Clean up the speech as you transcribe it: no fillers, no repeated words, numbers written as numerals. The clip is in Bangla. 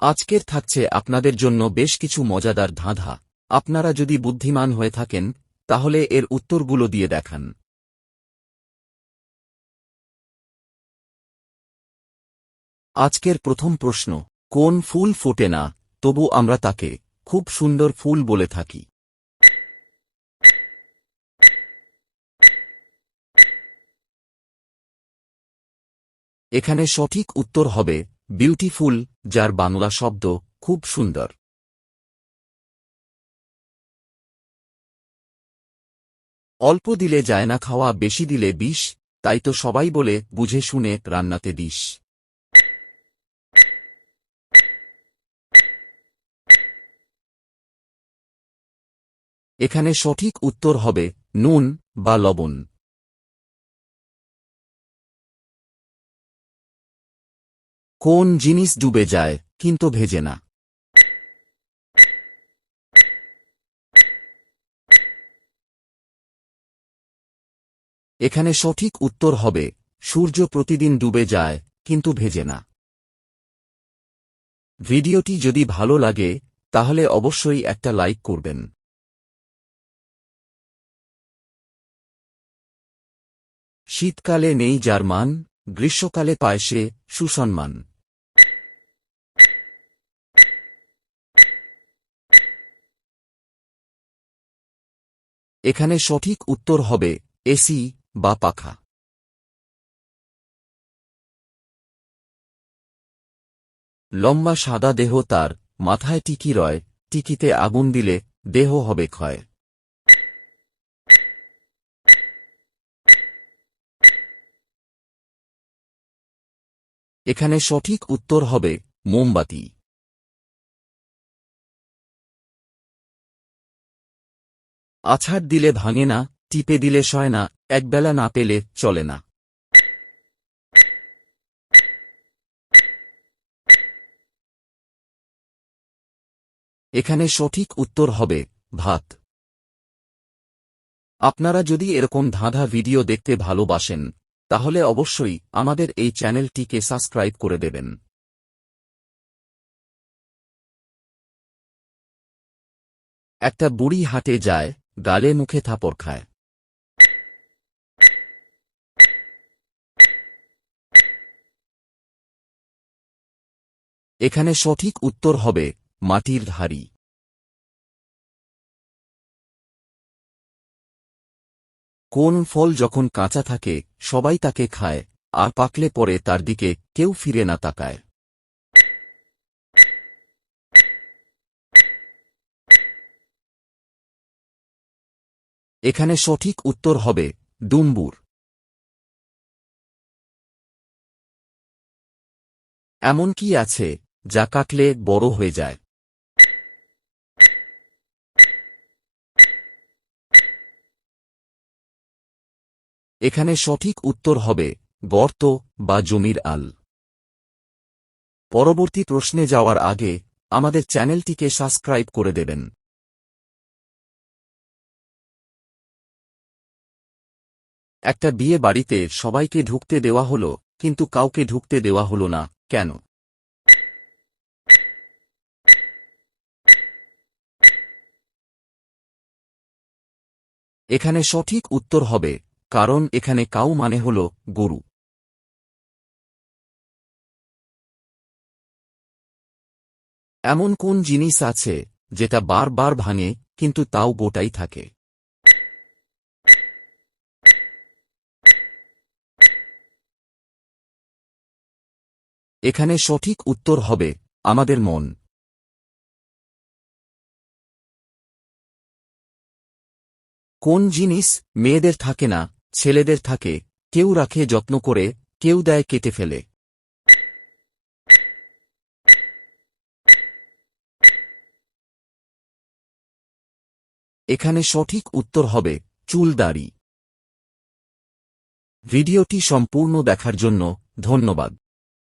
আজকের থাকছে আপনাদের জন্য বেশ কিছু মজাদার ধাঁধা। আপনারা যদি বুদ্ধিমান হয়ে থাকেন তাহলে এর উত্তরগুলো দিয়ে দেখান। আজকের প্রথম প্রশ্ন, কোন ফুল ফোটে না তবু আমরা তাকে খুব সুন্দর ফুল বলে থাকি? এখানে সঠিক উত্তর হবে বিউটিফুল, যার বাংলা শব্দ খুব সুন্দর। অল্প দিলে যায় না খাওয়া, বেশি দিলে বিষ, তাই তো সবাই বলে বুঝে শুনে রান্নাতে দিস। এখানে সঠিক উত্তর হবে নুন বা লবণ। কোন জিনিস ডুবে যায় কিন্তু ভেজে না? এখানে সঠিক উত্তর হবে সূর্য প্রতিদিন ডুবে যায় কিন্তু ভেজে না। ভিডিওটি যদি ভালো লাগে তাহলে অবশ্যই একটা লাইক করবেন। শীতকালে নেই যার মান, গ্রীষ্মকালে পায় সে সুসম্মান। এখানে সঠিক উত্তর হবে এসি বা পাখা। লম্বা সাদা দেহ তার, মাথায় টিকি রয়, টিকিতে আগুন দিলে দেহ হবে ক্ষয়। এখানে সঠিক উত্তর হবে মোমবাতি। আছাড় দিলে ভাঙে না, টিপে দিলে সয় না, একবেলা না পেলে চলে না। এখানে সঠিক উত্তর হবে ভাত। আপনারা যদি এরকম ধাঁধা ভিডিও দেখতে ভালোবাসেন তাহলে অবশ্যই আমাদের এই চ্যানেলটিকে সাবস্ক্রাইব করে দেবেন। একটা বুড়ি হাটে যায়, গালে মুখে থাপড় খায়। এখানে সঠিক উত্তর হবে মাটির হাঁড়ি। কোন ফল যখন কাঁচা থাকে সবাই তাকে খায়, আর পাকলে পরে তার দিকে কেউ ফিরে না তাকায়? এখানে সঠিক উত্তর হবে ডুম্বুর। এমন কি আছে যা কাটলে বড় হয়ে যায়? এখানে সঠিক উত্তর হবে গর্ত বা জমির আল। পরবর্তী প্রশ্নে যাওয়ার আগে আমাদের চ্যানেলটিকে সাবস্ক্রাইব করে দেবেন। একটা বিয়ে বাড়িতে সবাইকে ঢুকতে দেওয়া হলো কিন্তু কাউকে ঢুকতে দেওয়া হলো না, কেন? এখানে সঠিক উত্তর হবে কারণ এখানে কাউ মানে হল গরু। এমন কোন জিনিস আছে যেটা বারবার ভাঙে কিন্তু তাও গোটাই থাকে? এখানে সঠিক উত্তর হবে আমাদের মন। কোন জিনিস মেয়েদের থাকে না, ছেলেদের থাকে, কেউ রাখে যত্ন করে, কেউ দেয় কেটে ফেলে? এখানে সঠিক উত্তর হবে চুল দাড়ি। ভিডিওটি সম্পূর্ণ দেখার জন্য ধন্যবাদ।